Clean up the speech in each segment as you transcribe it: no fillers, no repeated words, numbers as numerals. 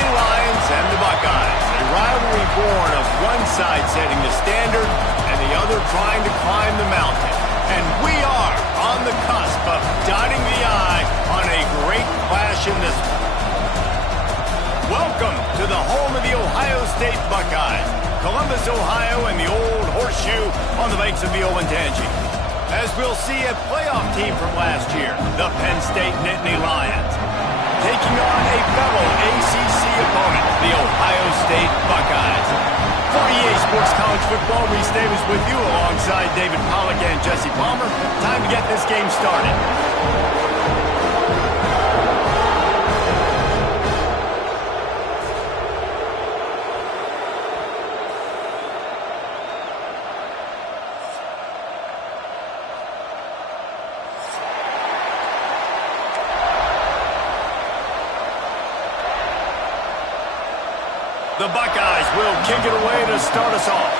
Nittany Lions and the Buckeyes. A rivalry born of one side setting the standard and the other trying to climb the mountain. And we are on the cusp of dotting the I on a great clash in this one. Welcome to the home of the Ohio State Buckeyes, Columbus, Ohio, and the old horseshoe on the banks of the Olentangy. As we'll see a playoff team from last year, the Penn State Nittany Lions, taking on a fellow ACC opponent, the Ohio State Buckeyes. For EA Sports College Football, Reese Davis with you alongside David Pollack and Jesse Palmer. Time to get this game started. The Buckeyes will kick it away to start us off.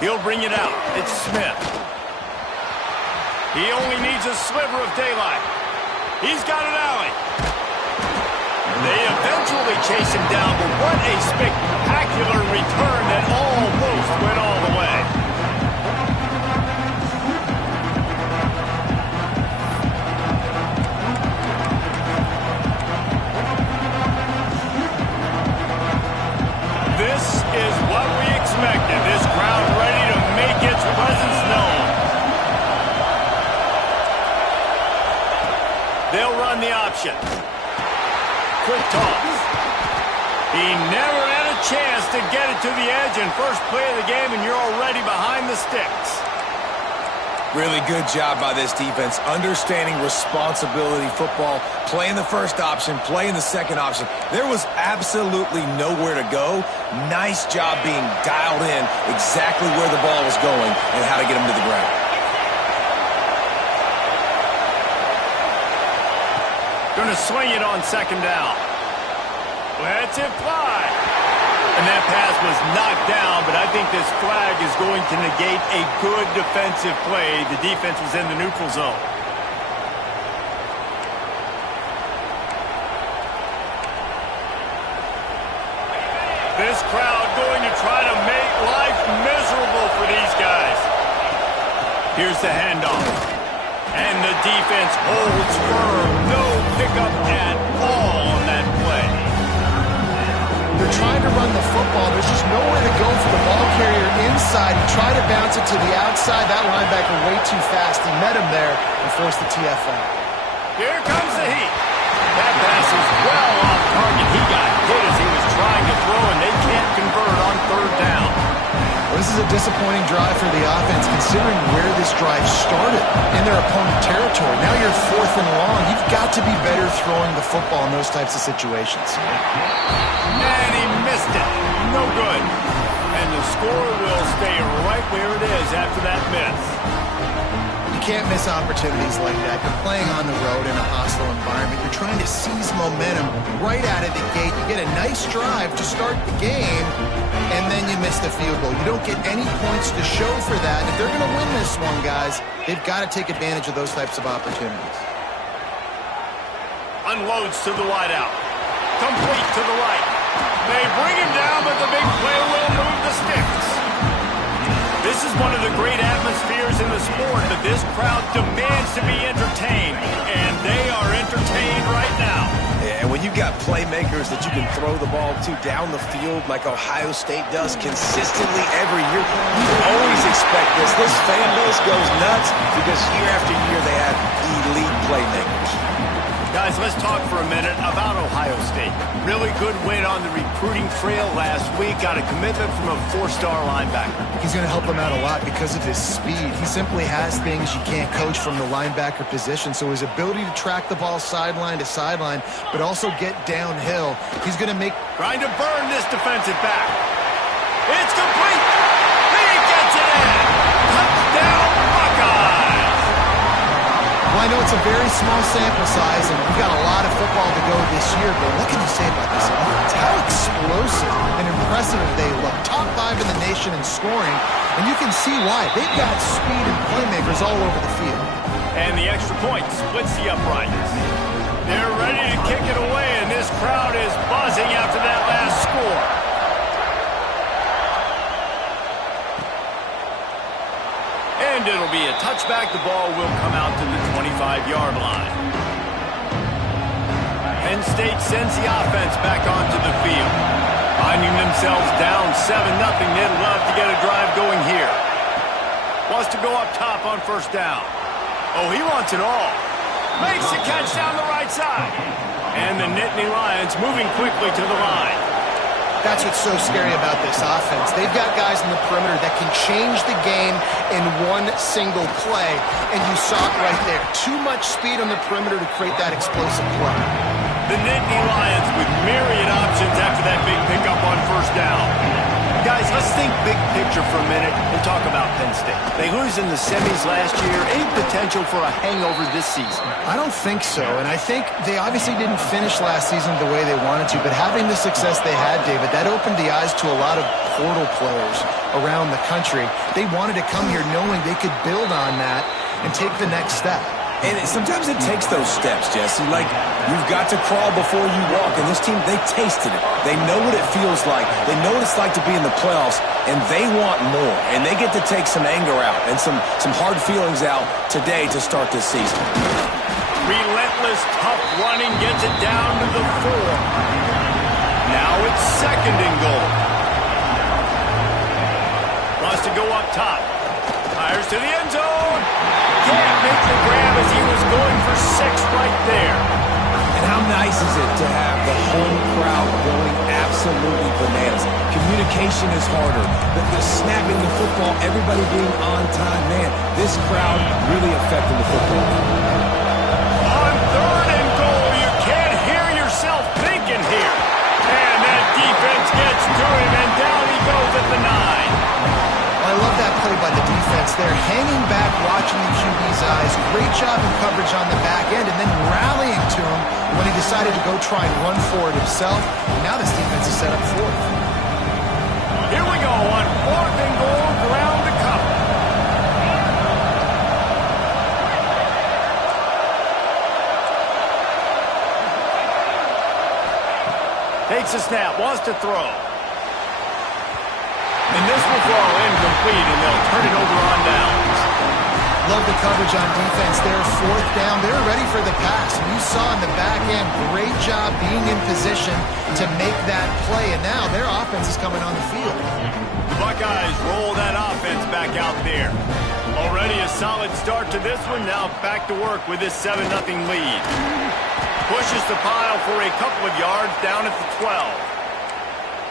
He'll bring it out. It's Smith. He only needs a sliver of daylight. He's got an alley. They eventually chase him down, but what a spectacular return that almost went all the way. This is what we expected. This crowd ready to make its presence known. They'll run the option. Quick toss. He never had a chance to get it to the edge, and first play of the game, and you're already behind the sticks. Really good job by this defense, understanding responsibility football, playing the first option, playing the second option. There was absolutely nowhere to go. Nice job being dialed in exactly where the ball was going and how to get him to the ground. Going to swing it on second down. Lets it fly. And that pass was knocked down, but I think this flag is going to negate a good defensive play. The defense was in the neutral zone. This crowd going to try to make life miserable for these guys. Here's the handoff. And the defense holds firm. No pickup at all on that play. They're trying to run the football. There's just nowhere to go for the ball carrier inside. He tried to bounce it to the outside. That linebacker way too fast. He met him there and forced the TFL. Here comes the heat. That pass is well off target. He got hit as he was trying to throw, and they can't convert on third down. Well, this is a disappointing drive for the offense, considering where this drive started in their opponent territory. Now you're fourth and long. You've got to be better throwing the football in those types of situations. And he missed it. No good. And the score will stay right where it is after that miss. You can't miss opportunities like that. You're playing on the road in a hostile environment. You're trying to seize momentum right out of the gate. You get a nice drive to start the game, and then you miss the field goal. You don't get any points to show for that. If they're going to win this one, guys, they've got to take advantage of those types of opportunities. Unloads to the wideout. Complete to the right. They bring him down, but the big play will move the sticks. This is one of the great atmospheres in the sport, but this crowd demands to be entertained, and they are entertained right now. Yeah, and when you've got playmakers that you can throw the ball to down the field like Ohio State does consistently every year, you always expect this. This fan base goes nuts because year after year they have elite playmakers. Guys, let's talk for a minute about Ohio State. Really good win on the recruiting trail last week. Got a commitment from a four-star linebacker. He's going to help them out a lot because of his speed. He simply has things you can't coach from the linebacker position. So his ability to track the ball sideline to sideline, but also get downhill, he's going to make... Trying to burn this defensive back. It's complete. He gets it in. Touchdown, Buckeyes. Line it's a very small sample size, and we've got a lot of football to go this year, but what can you say about this offense? How explosive and impressive they look. Top 5 in the nation in scoring, and you can see why. They've got speed and playmakers all over the field. And the extra point splits the uprights. They're ready to kick it away, and this crowd is buzzing after that last score. And it'll be a touchback. The ball will come out to the 25-yard line. Penn State sends the offense back onto the field. Finding themselves down 7-0, they'd love to get a drive going here. Wants to go up top on first down. Oh, he wants it all. Makes the catch down the right side. And the Nittany Lions moving quickly to the line. That's what's so scary about this offense. They've got guys in the perimeter that can change the game in one single play, and you saw it right there. Too much speed on the perimeter to create that explosive play. The Nittany Lions with myriad options after that big pickup on first down. Guys, let's think big picture for a minute and talk about Penn State. They lose in the semis last year. Any potential for a hangover this season? I don't think so, and I think they obviously didn't finish last season the way they wanted to, but having the success they had, David, that opened the eyes to a lot of portal players around the country. They wanted to come here knowing they could build on that and take the next step. And sometimes it takes those steps, Jesse. Like, you've got to crawl before you walk. And this team, they tasted it. They know what it feels like. They know what it's like to be in the playoffs, and they want more. And they get to take some anger out and some hard feelings out today to start this season. Relentless, tough running gets it down to the 4. Now it's 2nd and goal. Wants to go up top. Fires to the end zone. Can't make the grab as he was going for 6 right there. And how nice is it to have the home crowd going absolutely bananas? Communication is harder. The snapping the football, everybody being on time. Man, this crowd really affecting the football. On 3rd and goal, you can't hear yourself thinking here. And that defense gets to him, and down he goes at the 9. I love that play by the defense. They're hanging back, watching the QB's eyes. Great job in coverage on the back end, and then rallying to him when he decided to go try and run for it himself. And now this defense is set up for it. Here we go on 4th and goal, ground to cover. Takes a snap, wants to throw. And this will fall incomplete, and they'll turn it over on downs. Love the coverage on defense there. 4th down. They're ready for the pass. And you saw in the back end, great job being in position to make that play. And now their offense is coming on the field. The Buckeyes roll that offense back out there. Already a solid start to this one. Now back to work with this 7-0 lead. Pushes the pile for a couple of yards down at the 12.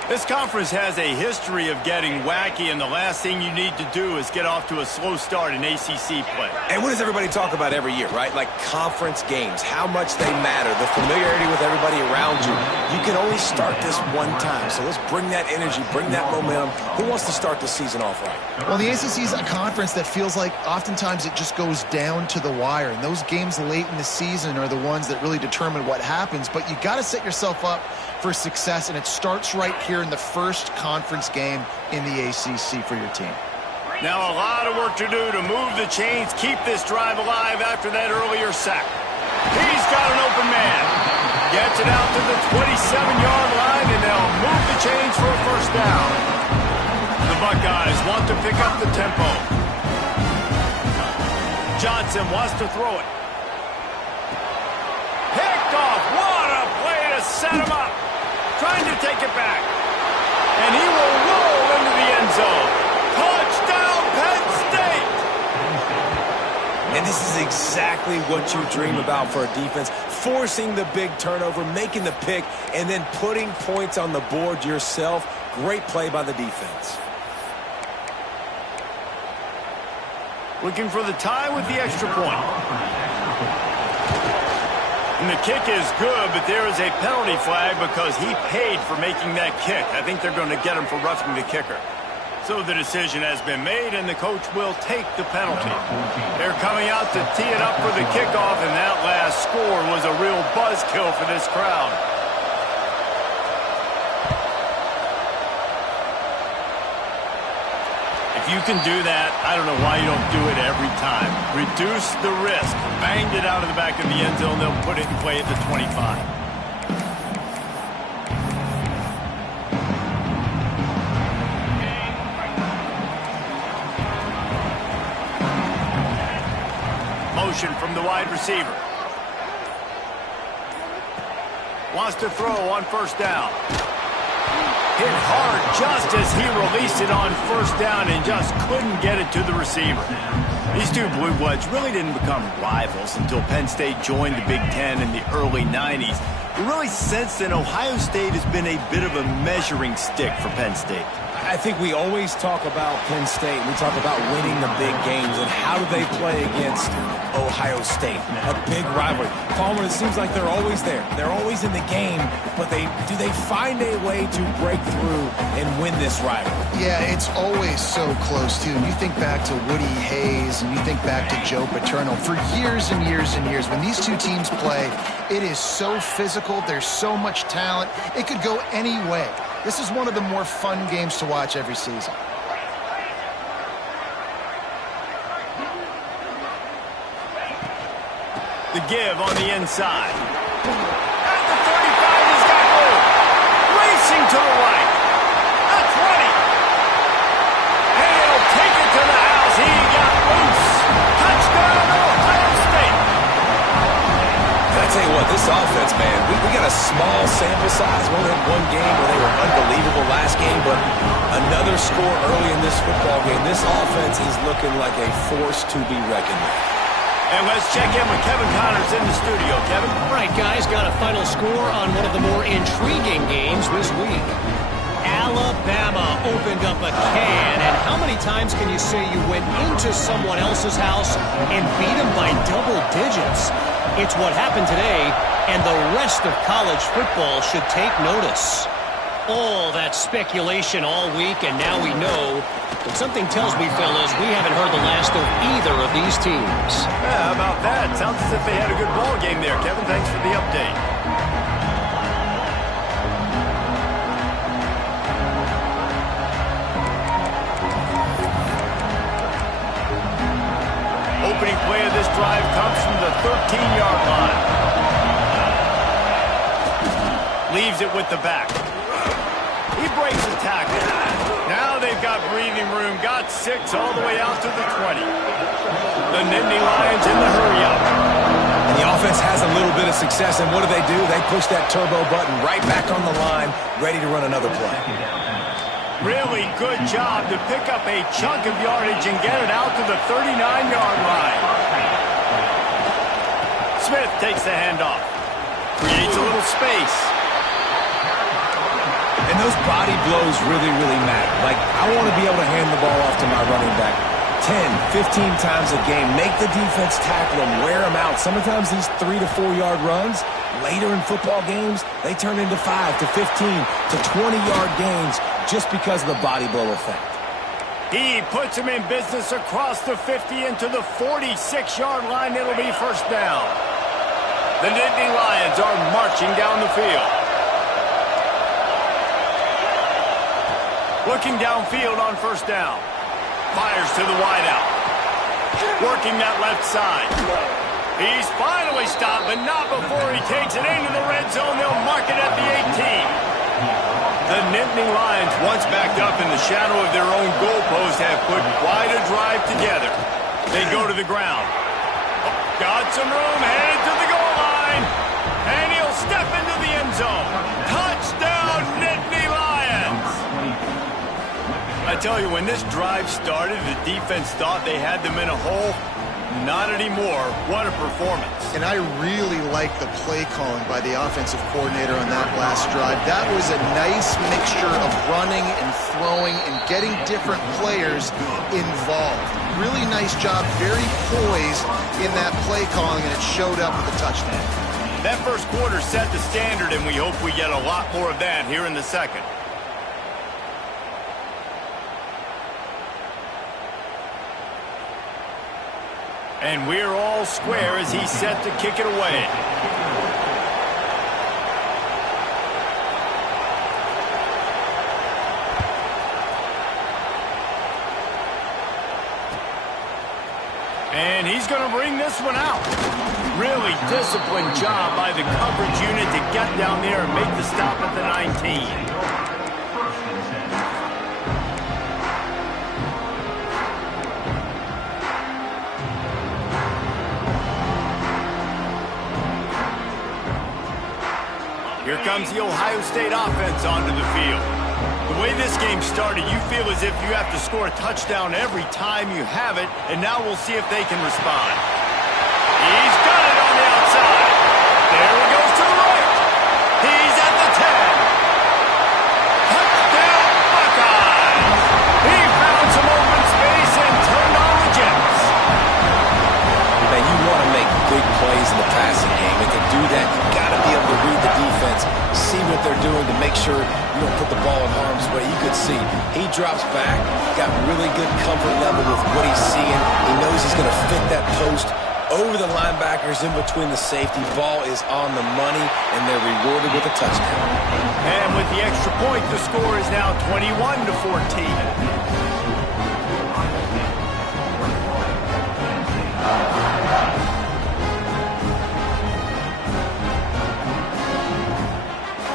This conference has a history of getting wacky, and the last thing you need to do is get off to a slow start in ACC play. And what does everybody talk about every year, right? Like conference games, how much they matter, the familiarity with everybody around you. You can only start this one time, so let's bring that energy, bring that momentum. Who wants to start the season off right? Well, the ACC is a conference that feels like oftentimes it just goes down to the wire, and those games late in the season are the ones that really determine what happens, but you got to set yourself up for success, and it starts right here in the first conference game in the ACC for your team. Now a lot of work to do to move the chains, keep this drive alive after that earlier sack. He's got an open man. Gets it out to the 27-yard line, and they'll move the chains for a first down. The Buckeyes want to pick up the tempo. Johnson wants to throw it. Picked off. What a play to set him up. Trying to take it back. And he will roll into the end zone. Touchdown, Penn State! And this is exactly what you dream about for a defense. Forcing the big turnover, making the pick, and then putting points on the board yourself. Great play by the defense. Looking for the tie with the extra point. And the kick is good, but there is a penalty flag because he paid for making that kick. I think they're going to get him for roughing the kicker. So the decision has been made, and the coach will take the penalty. They're coming out to tee it up for the kickoff, and that last score was a real buzzkill for this crowd. If you can do that, I don't know why you don't do it every time. Reduce the risk. Banged it out of the back of the end zone. They'll put it in play at the 25. Motion from the wide receiver. Wants to throw on first down. Hit hard just as he released it on first down and just couldn't get it to the receiver. These two Blue Bloods really didn't become rivals until Penn State joined the Big Ten in the early 90s. But really since then, Ohio State has been a bit of a measuring stick for Penn State. I think we always talk about Penn State. We talk about winning the big games and how do they play against Ohio State, a big rivalry. Palmer, it seems like they're always there. They're always in the game, but do they find a way to break through and win this rivalry? Yeah, it's always so close, too. And you think back to Woody Hayes and you think back to Joe Paterno. For years and years and years, when these two teams play, it is so physical. There's so much talent. It could go any way. This is one of the more fun games to watch every season. The give on the inside. At the 35, he's got goal. Racing to the right. The 20. And he'll take it to the house. He got loose. Touchdown, Ohio State. I tell you what, this offense, man, we got a small sample size. We only had one game where they were unbelievable last game, but another score early in this football game. This offense is looking like a force to be reckoned with. And let's check in with Kevin Connors in the studio. Kevin? All right, guys, got a final score on one of the more intriguing games this week. Alabama opened up a can, and how many times can you say you went into someone else's house and beat them by double digits? It's what happened today, and the rest of college football should take notice. All that speculation all week, and now we know. But something tells me, fellas, we haven't heard the last of either of these teams. Yeah, how about that? Sounds as if they had a good ball game there, Kevin. Thanks for the update. Opening play of this drive comes from the 13-yard line. Leaves it with the back. He breaks the tackle. Now they've got breathing room. Got 6 all the way out to the 20. The Nittany Lions in the hurry-up. And the offense has a little bit of success, and what do? They push that turbo button right back on the line, ready to run another play. Really good job to pick up a chunk of yardage and get it out to the 39-yard line. Smith takes the handoff. Creates a little space. And those body blows really, really matter. Like, I want to be able to hand the ball off to my running back 10, 15 times a game. Make the defense tackle them, wear them out. Sometimes these 3 to 4 yard runs, later in football games, they turn into 5 to 15 to 20-yard gains just because of the body blow effect. He puts him in business across the 50 into the 46-yard line. It'll be first down. The Nittany Lions are marching down the field. Looking downfield on first down. Fires to the wideout. Working that left side. He's finally stopped, but not before he takes it into the red zone. They'll mark it at the 18. The Nittany Lions, once backed up in the shadow of their own goalpost, have put quite a drive together. They go to the ground. Got some room, headed to the goal line. And he'll step into the end zone. Touchdown, Nittany Lions! I tell you, when this drive started, the defense thought they had them in a hole. Not anymore. What a performance. And I really like the play calling by the offensive coordinator on that last drive. That was a nice mixture of running and throwing and getting different players involved. Really nice job, very poised in that play calling, and it showed up with a touchdown. That first quarter set the standard, and we hope we get a lot more of that here in the second. And we're all square as he's set to kick it away. And he's going to bring this one out. Really disciplined job by the coverage unit to get down there and make the stop at the 19. Here comes the Ohio State offense onto the field. The way this game started, you feel as if you have to score a touchdown every time you have it, and now we'll see if they can respond. He's got it on the outside. There he goes to the right. He's at the 10. Touchdown, Buckeyes! He found some open space and turned on the Jets. Man, you want to make big plays in the passing game, and to do that, you've got to be able to read the defense, see what they're doing to make sure you don't put the ball in harm's way. You could see he drops back, got really good comfort level with what he's seeing. He knows he's going to fit that post over the linebackers in between the safety. Ball is on the money, and they're rewarded with a touchdown. And with the extra point, the score is now 21-14.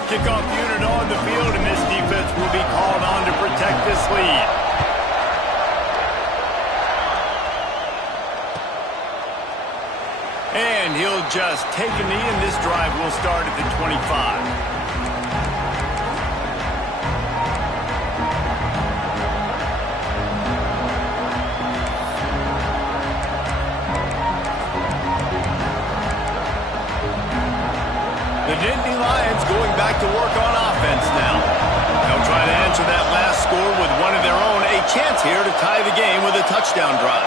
Kickoff unit on the field, and this defense will be called on to protect this lead. And he'll just take a knee, and this drive will start at the 25. The Nittany Lions going back to work on offense now. They'll try to answer that last score with one of their own. A chance here to tie the game with a touchdown drive.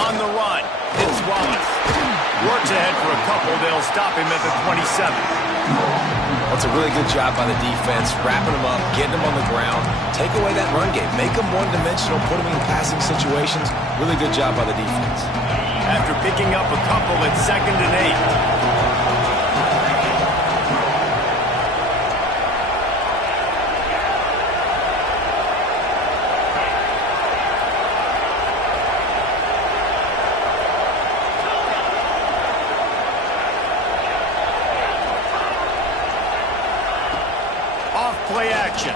On the run, it's Wallace. Works ahead for a couple. They'll stop him at the 27. That's a really good job by the defense, wrapping him up, getting him on the ground, take away that run game, make him one-dimensional, put him in passing situations. Really good job by the defense. After picking up a couple at 2nd and 8. Off-play action.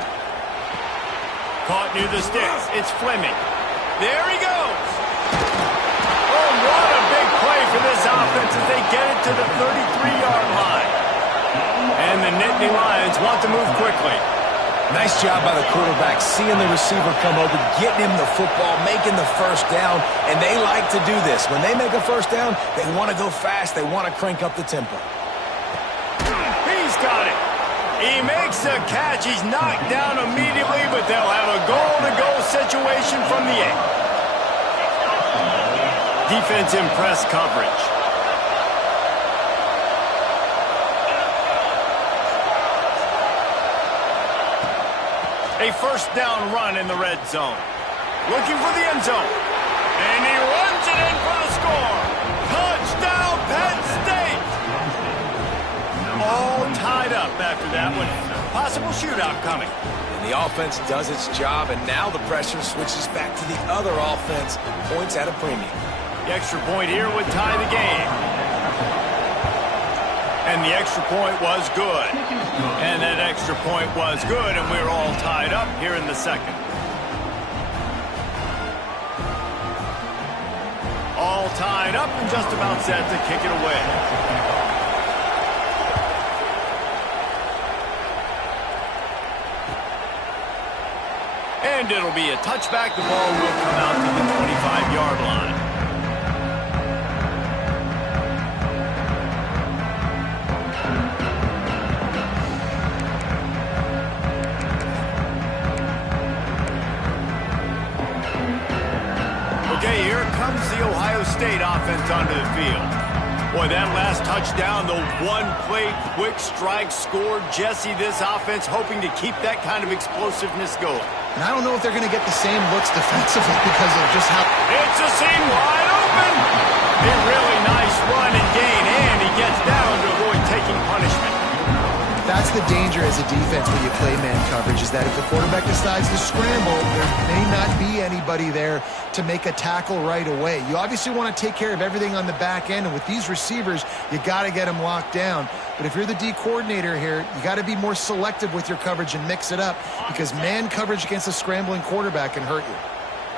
Caught near the sticks. It's Fleming. There he goes. Oh, what a big play for this offense as they get it to the 33-yard line. And the Nittany Lions want to move quickly. Nice job by the quarterback, seeing the receiver come open, getting him the football, making the first down, and they like to do this. When they make a first down, they want to go fast, they want to crank up the tempo. He's got it. He makes the catch. He's knocked down immediately, but they'll have a goal-to-go situation from the 8. Defense in press coverage. A first down run in the red zone. Looking for the end zone. And he runs it in for the score. Touchdown, Penn State! All tied up after that one. Possible shootout coming. And the offense does its job, and now the pressure switches back to the other offense. Points at a premium. The extra point here would tie the game. And the extra point was good. And that extra point was good, and we're all tied up here in the second. All tied up and just about set to kick it away. And it'll be a touchback. The ball will come out to the 25-yard line. Okay, here comes the Ohio State offense onto the field. Boy, that last touchdown, the one-play quick strike scored. Jesse, this offense hoping to keep that kind of explosiveness going. And I don't know if they're going to get the same looks defensively because of just how... It's a seam wide open. A really nice run and gain, and he gets down to avoid taking punishment. That's the danger as a defense when you play man coverage, is that if the quarterback decides to scramble, there may not be anybody there to make a tackle right away. You obviously want to take care of everything on the back end, and with these receivers, you got to get them locked down. But if you're the D coordinator here, you got to be more selective with your coverage and mix it up, because man coverage against a scrambling quarterback can hurt you.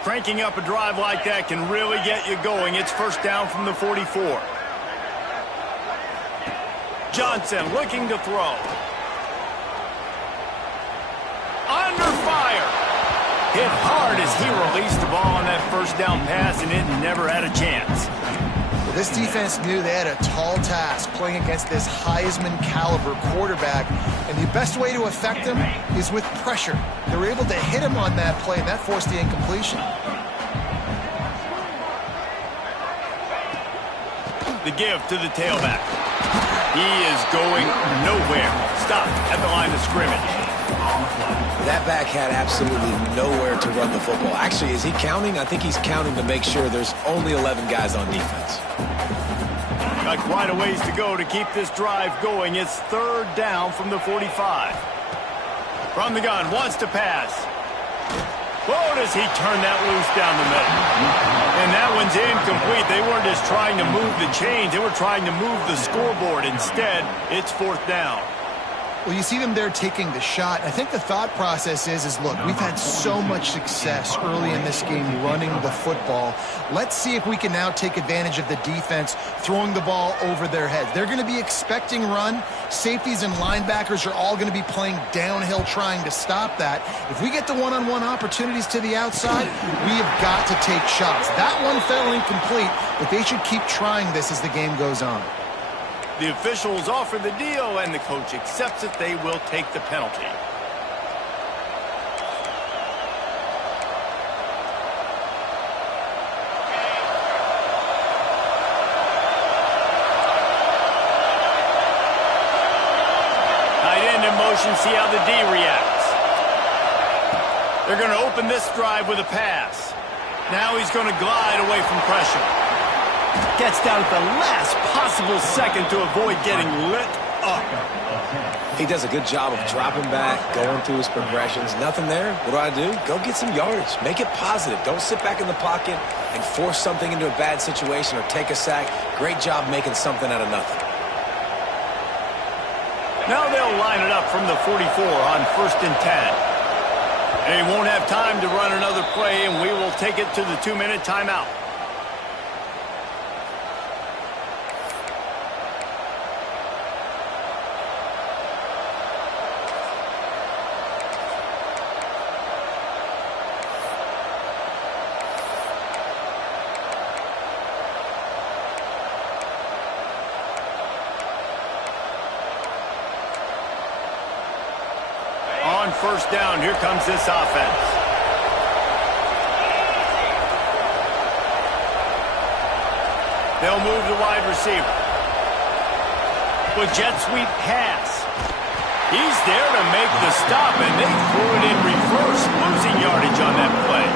Cranking up a drive like that can really get you going. It's first down from the 44. Johnson looking to throw. Under fire. Hit hard as he released the ball on that first down pass, and it never had a chance. Well, this defense knew they had a tall task playing against this Heisman caliber quarterback, and the best way to affect him is with pressure. They were able to hit him on that play, and that forced the incompletion. The give to the tailback. He is going nowhere. Stop at the line of scrimmage. That back had absolutely nowhere to run the football. Actually, is he counting? I think he's counting to make sure there's only 11 guys on defense. Got quite a ways to go to keep this drive going. It's third down from the 45. From the gun, wants to pass. Whoa, does he turn that loose down the middle. And that one's incomplete. They weren't just trying to move the chains. They were trying to move the scoreboard. Instead, it's fourth down. Well, you see them there taking the shot. I think the thought process is look, we've had so much success early in this game running the football. Let's see if we can now take advantage of the defense throwing the ball over their heads. They're going to be expecting run. Safeties and linebackers are all going to be playing downhill trying to stop that. If we get the one-on-one opportunities to the outside, we have got to take shots. That one fell incomplete, but they should keep trying this as the game goes on. The officials offer the deal, and the coach accepts it. They will take the penalty. Tight end in motion, see how the D reacts. They're going to open this drive with a pass. Now he's going to glide away from pressure. Gets down at the last possible second to avoid getting lit up. He does a good job of dropping back, going through his progressions. Nothing there. What do? Go get some yardage. Make it positive. Don't sit back in the pocket and force something into a bad situation or take a sack. Great job making something out of nothing. Now they'll line it up from the 44 on 1st and 10. They won't have time to run another play, and we will take it to the 2-minute timeout. On 1st down, here comes this offense. They'll move the wide receiver. With jet sweep pass. He's there to make the stop, and they threw it in reverse, losing yardage on that play.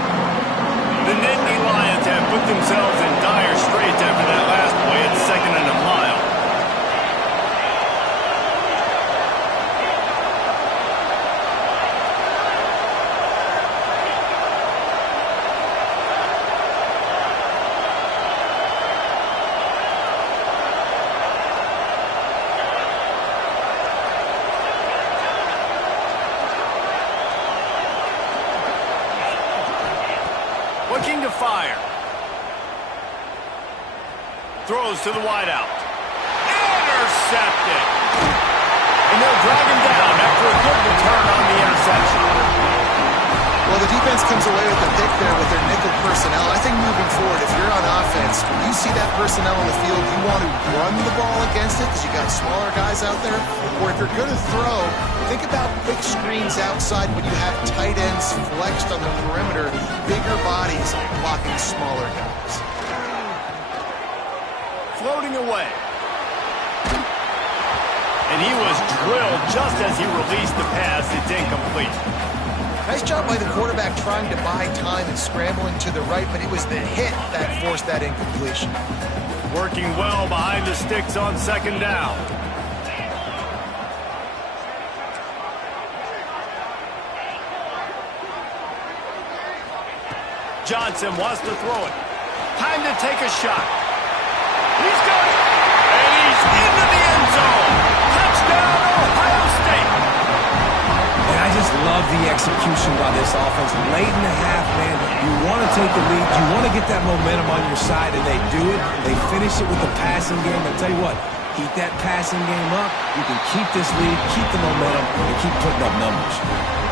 The Nittany Lions have put themselves in dire straits after that last play at 2nd and a mile. Looking to fire. Throws to the wideout. Intercepted. And they'll drag him down after a good return on the interception. Well, the defense comes away with the pick there with their nickel personnel. I think moving forward, if you're on offense, when you see that personnel on the field, you want to run the ball against it because you got smaller guys out there. Or if you're going to throw, think about quick screens outside when you have tight ends flexed on the perimeter, bigger bodies blocking smaller guys. Floating away. And he was drilled just as he released the pass. It's incomplete. Nice job by the quarterback trying to buy time and scrambling to the right, but it was the hit that forced that incompletion. Working well behind the sticks on second down. Johnson wants to throw it. Time to take a shot. He's got it. And he's into the end zone. Touchdown, Ohio State. And I just love the execution by this offense. Late in the half, man, you want to take the lead. You want to get that momentum on your side, and they do it. They finish it with the passing game. I tell you what, keep that passing game up. You can keep this lead, keep the momentum, and keep putting up numbers.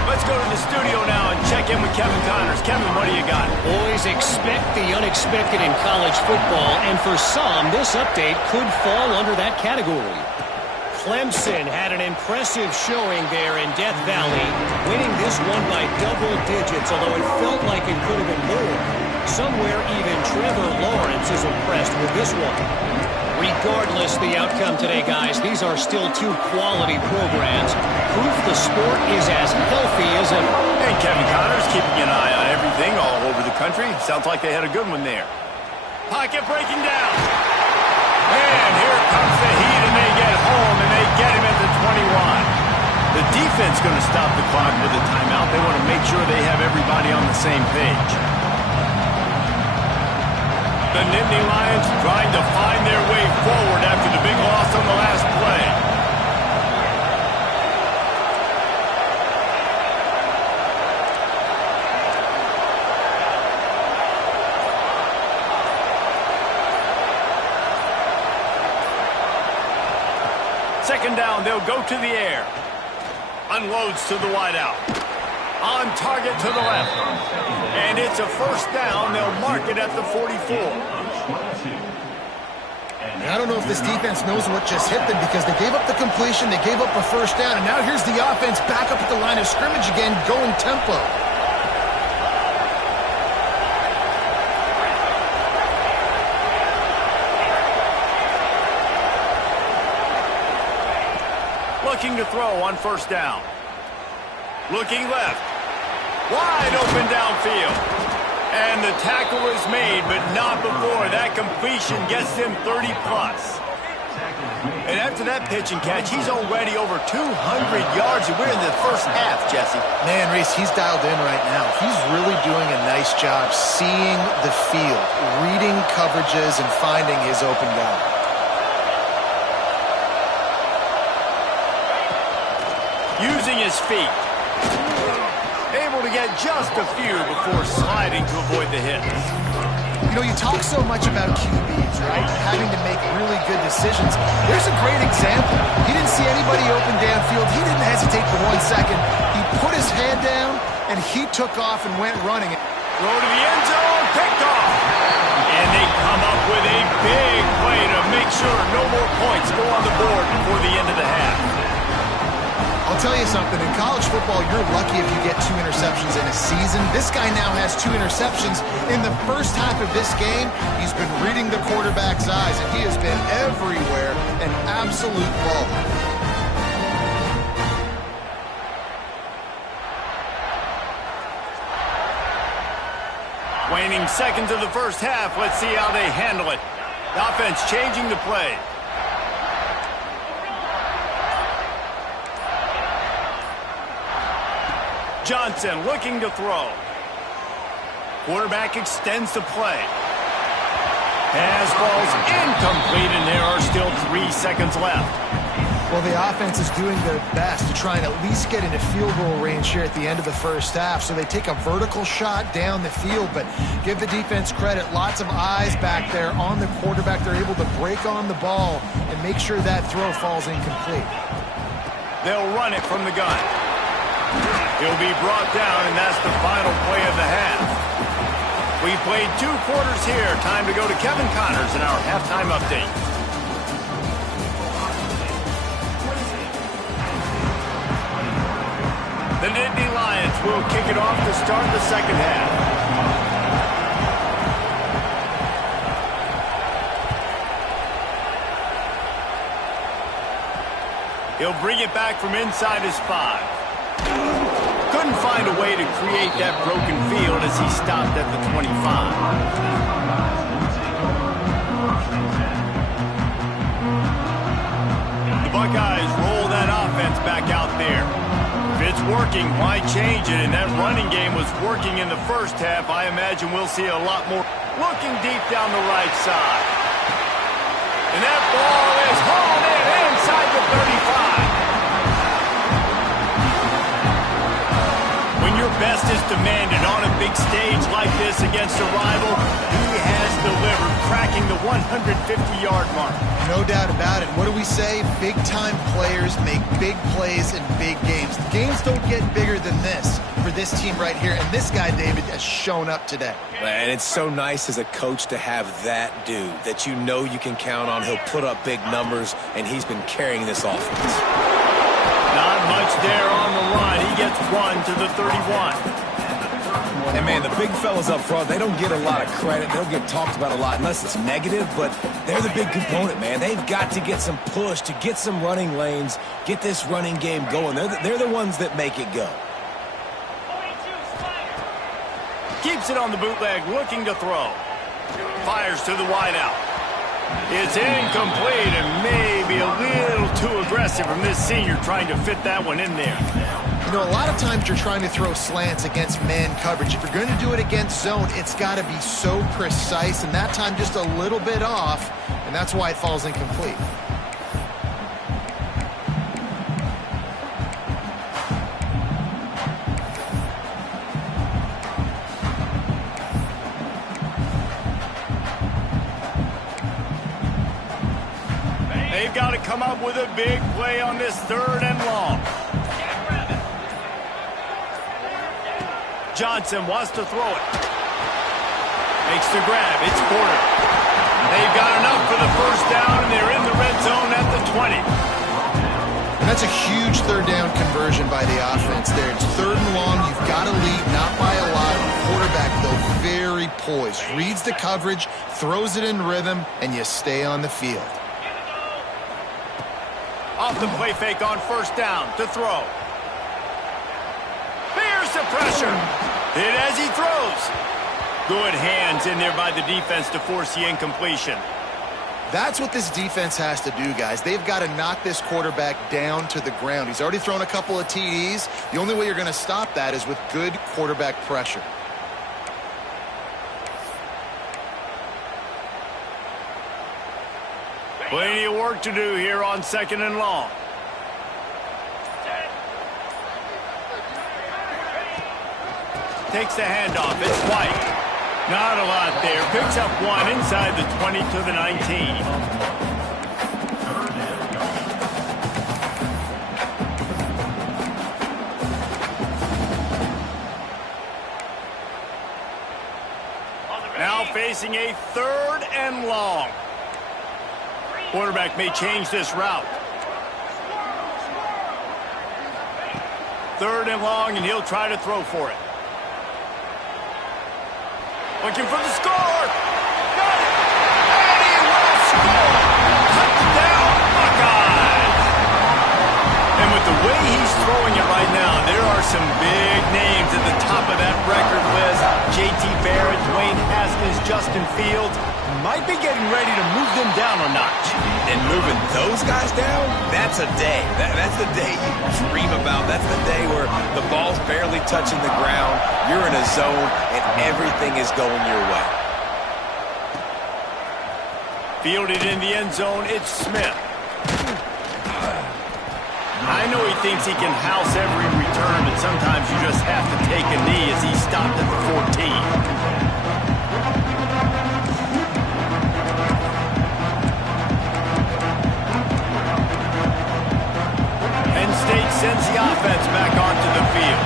Let's go to the studio now and check in with Kevin Connors. Kevin, what do you got? Boys, expect the unexpected in college football, and for some, this update could fall under that category. Clemson had an impressive showing there in Death Valley, winning this one by double digits, although it felt like it could have been more. Somewhere even Trevor Lawrence is impressed with this one. Regardless the outcome today, guys, these are still two quality programs. Proof the sport is as healthy as ever. And Kevin Connors keeping an eye on everything all over the country. Sounds like they had a good one there. Pocket breaking down. And here comes the heat, and they get home, and they get him at the 21. The defense going to stop the clock with a timeout. They want to make sure they have everybody on the same page. The Nittany Lions trying to find their way forward after the big loss on the last play. Second down, they'll go to the air. Unloads to the wideout. On target to the left. And it's a first down. They'll mark it at the 44. I don't know if this defense knows what just hit them because they gave up the completion, they gave up a first down, and now here's the offense back up at the line of scrimmage again, going tempo. Looking to throw on first down. Looking left. Wide open downfield. And the tackle is made, but not before that completion gets him 30-plus. And after that pitch and catch, he's already over 200 yards, and we're in the first half, Jesse. Man, Reese, he's dialed in right now. He's really doing a nice job seeing the field, reading coverages, and finding his open guy. Using his feet. Able to get just a few before sliding to avoid the hit. You know, you talk so much about QBs, right? Having to make really good decisions. There's a great example. He didn't see anybody open downfield. He didn't hesitate for 1 second. He put his hand down, and he took off and went running. Throw to the end zone, picked off. And they come up with a big play to make sure no more points go on the board before the end of the half. I'll tell you something, in college football, you're lucky if you get 2 interceptions in a season. This guy now has 2 interceptions. In the first half of this game, he's been reading the quarterback's eyes, and he has been everywhere, an absolute ball. Waning seconds of the first half, let's see how they handle it. The offense changing the play. Johnson looking to throw. Quarterback extends the play. Pass ball's incomplete, and there are still 3 seconds left. Well, the offense is doing their best to try and at least get into field goal range here at the end of the first half. So they take a vertical shot down the field, but give the defense credit. Lots of eyes back there on the quarterback. They're able to break on the ball and make sure that throw falls incomplete. They'll run it from the gun. He'll be brought down, and that's the final play of the half. We played 2 quarters here. Time to go to Kevin Connors in our halftime update. The Nittany Lions will kick it off to start the second half. He'll bring it back from inside his 5. Couldn't find a way to create that broken field as he stopped at the 25. The Buckeyes roll that offense back out there. If it's working, why change it? And that running game was working in the first half. I imagine we'll see a lot more. Looking deep down the right side. And that ball is hauled in inside the 35. When your best is demanded on a big stage like this against a rival, he has delivered, cracking the 150-yard mark. No doubt about it. What do we say? Big-time players make big plays in big games. The games don't get bigger than this for this team right here, and this guy, David, has shown up today. And it's so nice as a coach to have that dude that you know you can count on. He'll put up big numbers, and he's been carrying this offense. Not much there on the run. He gets 1 to the 31. And, man, the big fellas up front, they don't get a lot of credit. They don't get talked about a lot unless it's negative, but they're the big component, man. They've got to get some push, to get some running lanes, get this running game going. They're the ones that make it go. Keeps it on the bootleg, looking to throw. Fires to the wideout. It's incomplete and maybe a little too aggressive from this senior trying to fit that one in there. You know, a lot of times you're trying to throw slants against man coverage. If you're going to do it against zone, it's got to be so precise, and that time just a little bit off, and that's why it falls incomplete. They've got to come up with a big play on this 3rd and long. Johnson wants to throw it. Makes the grab. It's Porter. They've got enough for the first down, and they're in the red zone at the 20. And that's a huge 3rd down conversion by the offense there. It's 3rd and long. You've got to lead, not by a lot. Quarterback, though, very poised. Reads the coverage, throws it in rhythm, and you stay on the field. Off the play fake on 1st down to throw. Here's the pressure. Hit as he throws. Good hands in there by the defense to force the incompletion. That's what this defense has to do, guys. They've got to knock this quarterback down to the ground. He's already thrown a couple of TDs. The only way you're going to stop that is with good quarterback pressure. Plenty of work to do here on 2nd and long. Takes the handoff. It's White. Not a lot there. Picks up 1 inside the 20 to the 19. Now facing a 3rd and long. Quarterback may change this route. 3rd and long, and he'll try to throw for it. Looking for the score. Got it. And he will score. Touchdown, Buckeyes. And with the way he's throwing it right now, there are some big names at the top of that record list. J.T. Barrett, Dwayne Haskins, Justin Fields. Might be getting ready to move them down a notch. And moving those guys down, that's a day. That's the day you dream about. That's the day where the ball's barely touching the ground. You're in a zone, and everything is going your way. Fielded in the end zone, it's Smith. I know he thinks he can house every return, but sometimes you just have to take a knee as he stopped at the 14. Penn State sends the offense back onto the field.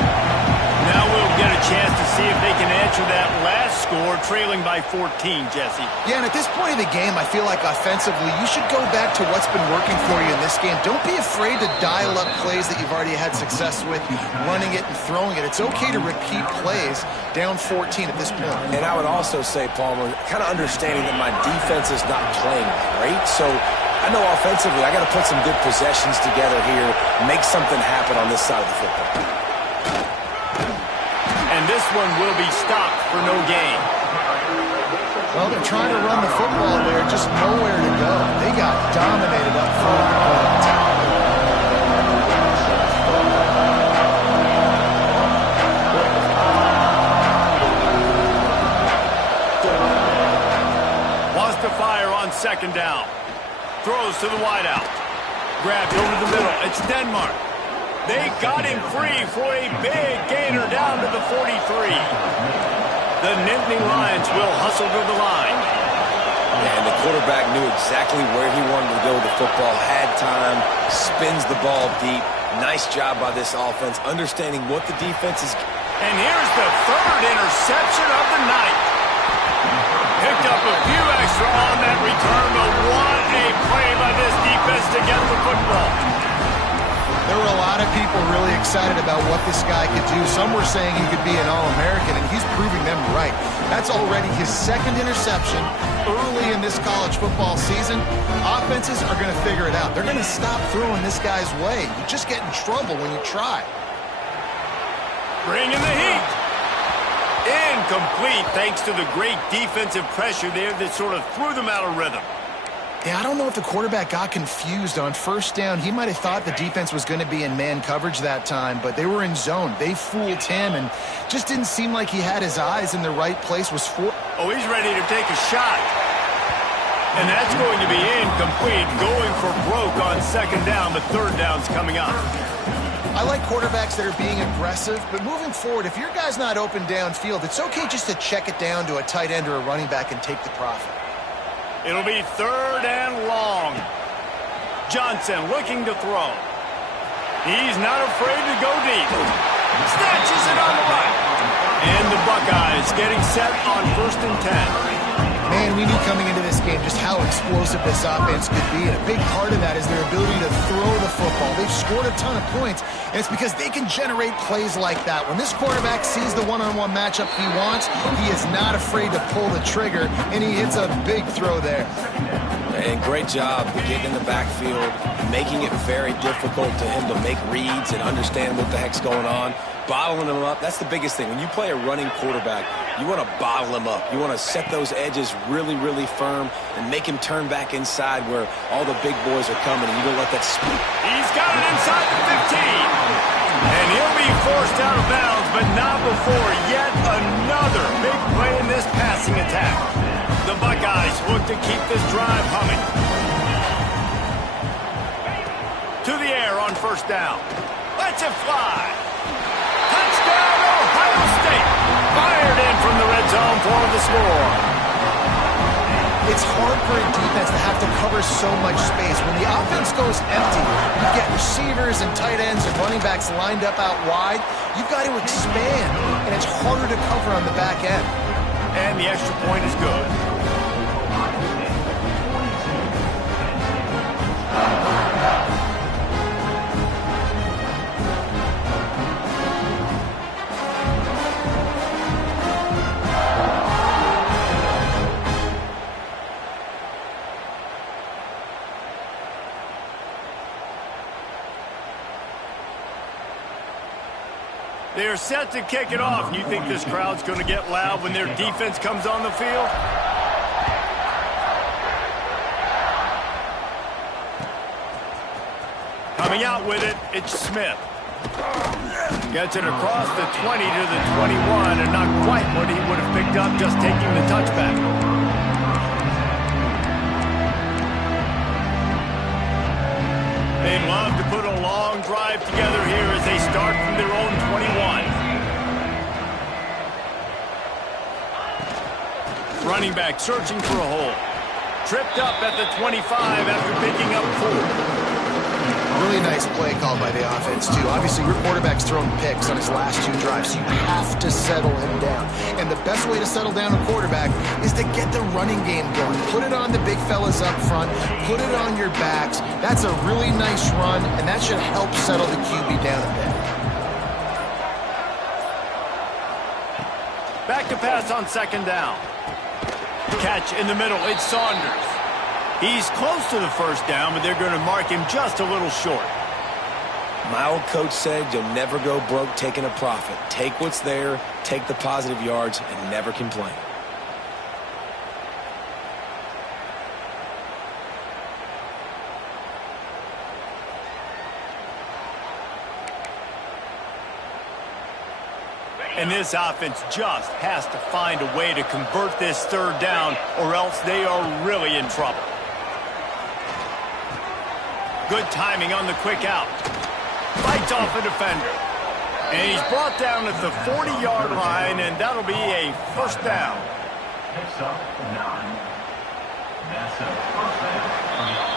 Now we'll get a chance to see if they can answer that last score, trailing by 14, Jesse. Yeah, and at this point of the game, I feel like offensively, you should go back to what's been working for you in this game. Don't be afraid to dial up plays that you've already had success with, running it and throwing it. It's okay to repeat plays down 14 at this point. And I would also say, Palmer, kind of understanding that my defense is not playing great, so I know offensively I got to put some good possessions together here, make something happen on this side of the football. And this one will be stopped for no gain. Well, they're trying to run the football there, just nowhere to go. They got dominated up front. To fire on second down. Throws to the wideout. Grabbed over the middle. It's Denmark. They got him free for a big gainer down to the 43. The Nittany Lions will hustle to the line. And the quarterback knew exactly where he wanted to go with the football, had time, spins the ball deep. Nice job by this offense, understanding what the defense is. And here's the third interception of the night. Picked up a few extra on that return, but what a play by this defense to get the football. There were a lot of people really excited about what this guy could do. Some were saying he could be an All-American, and he's proving them right. That's already his second interception early in this college football season. Offenses are going to figure it out. They're going to stop throwing this guy's way. You just get in trouble when you try. Bringing the heat. Incomplete thanks to the great defensive pressure there that sort of threw them out of rhythm. Yeah, I don't know if the quarterback got confused on first down. He might have thought the defense was going to be in man coverage that time, but they were in zone. They fooled him and just didn't seem like he had his eyes in the right place. Oh, he's ready to take a shot. And that's going to be incomplete, going for broke on second down, but third down's coming up. I like quarterbacks that are being aggressive, but moving forward, if your guy's not open downfield, it's okay just to check it down to a tight end or a running back and take the profit. It'll be third and long. Johnson looking to throw. He's not afraid to go deep. Snatches it on the right. And the Buckeyes getting set on 1st and 10. Man, we knew coming into this game just how explosive this offense could be, and a big part of that is their ability to throw the football. They've scored a ton of points, and it's because they can generate plays like that. When this quarterback sees the one-on-one matchup he wants, he is not afraid to pull the trigger, and he hits a big throw there. And great job getting in the backfield, making it very difficult to him to make reads and understand what the heck's going on. Bottling him up, that's the biggest thing. When you play a running quarterback, you want to bottle him up. You want to set those edges really, really firm and make him turn back inside where all the big boys are coming, and you don't let that spin. He's got it inside the 15. And he'll be forced out of bounds, but not before yet another big play in this passing attack. The Buckeyes look to keep this drive humming. To the air on first down. Lets it fly. Touchdown, Ohio State. Fired in from the red zone for the score. It's hard for a defense to have to cover so much space. When the offense goes empty, you get receivers and tight ends and running backs lined up out wide. You've got to expand, and it's harder to cover on the back end. And the extra point is good. They're set to kick it off. You think this crowd's going to get loud when their defense comes on the field? Coming out with it, it's Smith. Gets it across the 20 to the 21, and not quite what he would have picked up just taking the touchback. They'd love to put a long drive together here as they start from their own 21. Running back searching for a hole. Tripped up at the 25 after picking up 4. Really nice play call by the offense, too. Obviously, your quarterback's thrown picks on his last 2 drives, so you have to settle him down. And the best way to settle down a quarterback is to get the running game going. Put it on the big fellas up front. Put it on your backs. That's a really nice run, and that should help settle the QB down a bit. Back to pass on second down. Catch in the middle. It's Saunders. He's close to the first down, but they're going to mark him just a little short. My old coach said you'll never go broke taking a profit. Take what's there, take the positive yards, and never complain. And this offense just has to find a way to convert this third down, or else they are really in trouble. Good timing on the quick out. Fights off a defender. And he's brought down at the 40-yard line, and that'll be a first down.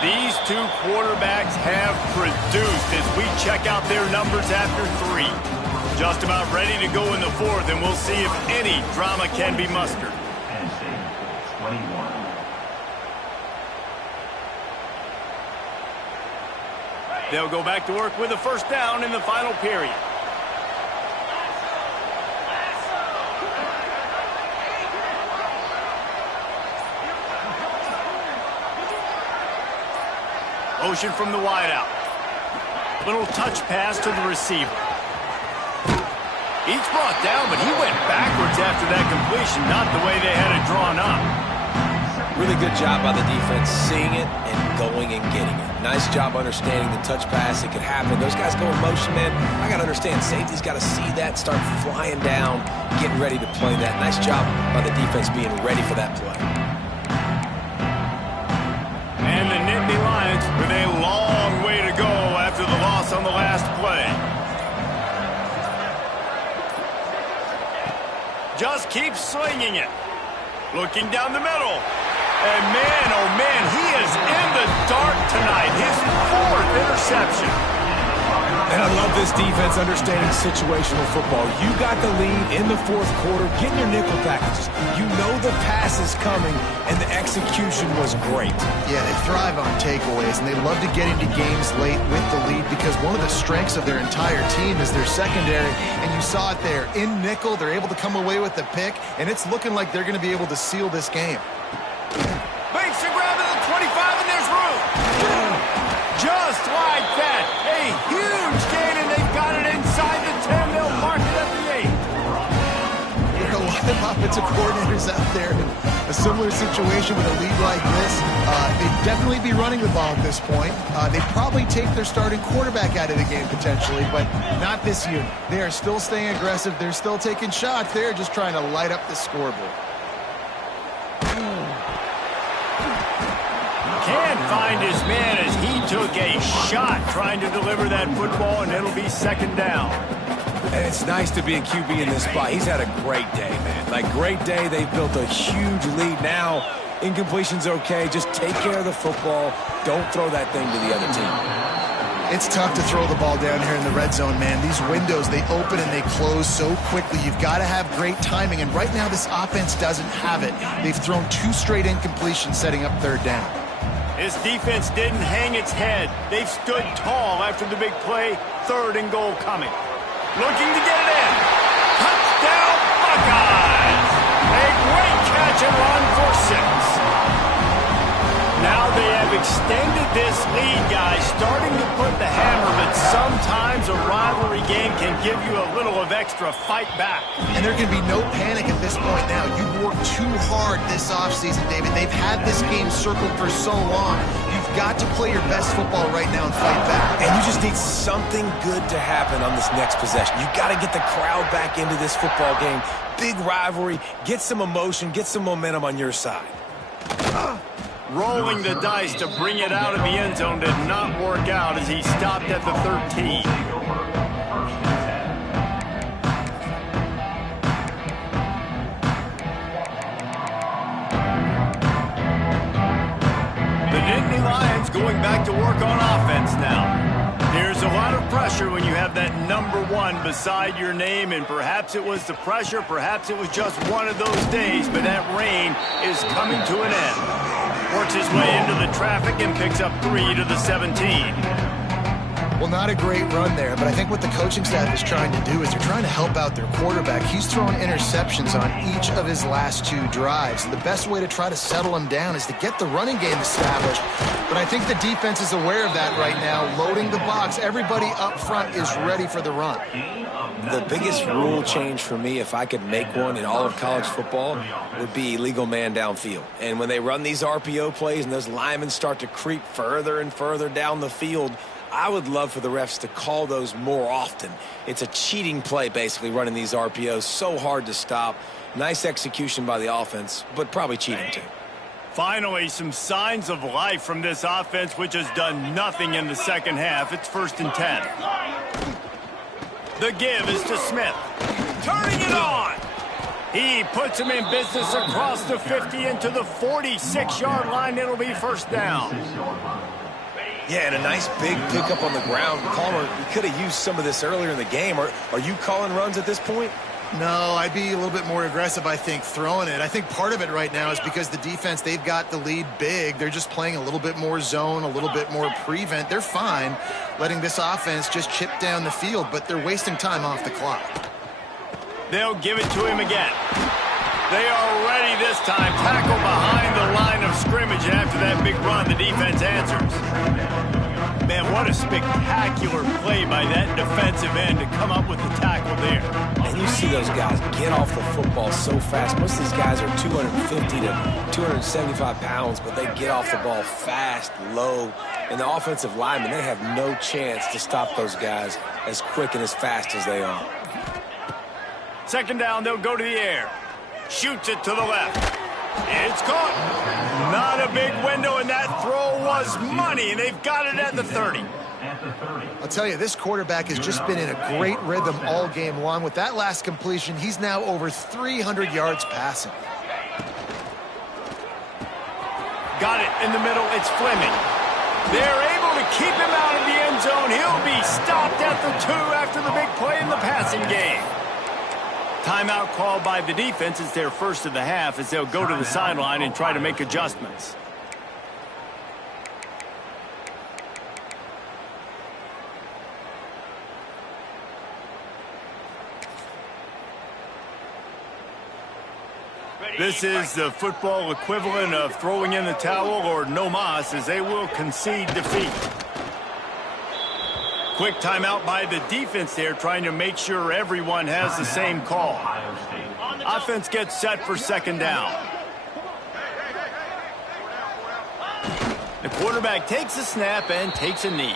These two quarterbacks have produced as we check out their numbers after 3. Just about ready to go in the 4th, and we'll see if any drama can be mustered. Penn State, 21. They'll go back to work with a first down in the final period. Motion from the wideout. Little touch pass to the receiver. He's brought down, but he went backwards after that completion, not the way they had it drawn up. Really good job by the defense, seeing it and going and getting it. Nice job understanding the touch pass. It could happen. Those guys go in motion, man. I got to understand, safety's got to see that, start flying down, getting ready to play that. Nice job by the defense being ready for that play. And the Nittany Lions with a long way to go after the loss on the last play. Just keeps slinging it. Looking down the middle. And man, oh man, he is in the dark tonight. His 4th interception. And I love this defense understanding situational football. You got the lead in the 4th quarter. Get in your nickel packages. You know the pass is coming, and the execution was great. Yeah, they thrive on takeaways, and they love to get into games late with the lead because one of the strengths of their entire team is their secondary, and you saw it there. In nickel, they're able to come away with the pick, and it's looking like they're going to be able to seal this game. Makes a grab at the 25, and there's room. Just like that. A huge gain, and they've got it inside the 10. They'll mark it at the 8. There are a lot of offensive coordinators out there in a similar situation with a lead like this. They'd definitely be running the ball at this point. They'd probably take their starting quarterback out of the game potentially, but not this unit. They are still staying aggressive. They're still taking shots. They're just trying to light up the scoreboard. Can't find his man as he took a shot trying to deliver that football, and it'll be second down. And it's nice to be a QB in this spot. He's had a great day, man. Like, great day. They've built a huge lead. Now, incompletion's okay. Just take care of the football. Don't throw that thing to the other team. It's tough to throw the ball down here in the red zone, man. These windows, they open and they close so quickly. You've got to have great timing, and right now this offense doesn't have it. They've thrown 2 straight incompletions setting up third down. This defense didn't hang its head. They've stood tall after the big play. 3rd and goal coming. Looking to get it in. Touchdown, Buckeyes! A great catch and run for 6. Now they have extended this lead, guys, starting to put the hammer, but sometimes a rivalry game can give you a little of extra fight back. And there can be no panic at this point now. You've worked too hard this offseason, David. They've had this game circled for so long. You've got to play your best football right now and fight back. And you just need something good to happen on this next possession. You got to get the crowd back into this football game. Big rivalry. Get some emotion. Get some momentum on your side. Rolling the dice to bring it out of the end zone did not work out as he stopped at the 13. The Nittany Lions going back to work on offense now. There's a lot of pressure when you have that number 1 beside your name, and perhaps it was the pressure, perhaps it was just one of those days, but that rain is coming to an end. Works his way into the traffic and picks up 3 to the 17. Well, not a great run there, but I think what the coaching staff is trying to do is they're trying to help out their quarterback. He's thrown interceptions on each of his last 2 drives, and the best way to try to settle him down is to get the running game established. But I think the defense is aware of that right now, loading the box. Everybody up front is ready for the run. The biggest rule change for me, if I could make one in all of college football, would be illegal man downfield. And when they run these RPO plays and those linemen start to creep further and further down the field, I would love for the refs to call those more often. It's a cheating play, basically, running these RPOs. So hard to stop. Nice execution by the offense, but probably cheating too. Finally, some signs of life from this offense, which has done nothing in the second half. It's 1st and 10. The give is to Smith. Turning it on. He puts him in business across the 50 into the 46-yard line. It'll be 1st down. Yeah, and a nice big pickup on the ground. Palmer, you could have used some of this earlier in the game. Are you calling runs at this point? No, I'd be a little bit more aggressive, I think, throwing it. I think part of it right now is because the defense, they've got the lead big. They're just playing a little bit more zone, a little bit more prevent. They're fine letting this offense just chip down the field, but they're wasting time off the clock. They'll give it to him again. They are ready this time. Tackle behind the line of scrimmage, and after that big run, the defense answers. Man, what a spectacular play by that defensive end to come up with the tackle there. And you see those guys get off the football so fast. Most of these guys are 250 to 275 pounds, but they get off the ball fast, low. And the offensive linemen, they have no chance to stop those guys as quick and as fast as they are. 2nd down, they'll go to the air. Shoots it to the left. It's caught. Not a big window, and that throw was money, and they've got it at the 30. I'll tell you, this quarterback has just been in a great rhythm all game long. With that last completion, he's now over 300 yards passing. Got it in the middle. It's Fleming. They're able to keep him out of the end zone. He'll be stopped at the 2 after the big play in the passing game. Timeout called by the defense. It's their first of the half as they'll go to the sideline and try to make adjustments. This is the football equivalent of throwing in the towel or no mas, as they will concede defeat. Quick timeout by the defense there, trying to make sure everyone has the same call. Offense gets set for 2nd down. The quarterback takes a snap and takes a knee.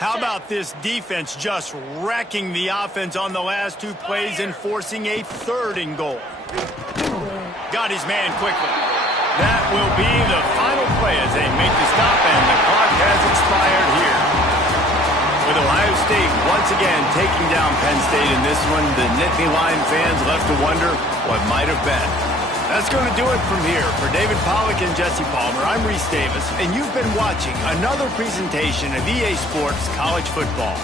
How about this defense just wrecking the offense on the last 2 plays and forcing a 3rd and goal? Got his man quickly. That will be the final play as they make the stop, and the clock has expired here. With Ohio State once again taking down Penn State in this one, the Nittany Lion fans left to wonder what might have been. That's going to do it from here. For David Pollack and Jesse Palmer, I'm Reese Davis, and you've been watching another presentation of EA Sports College Football.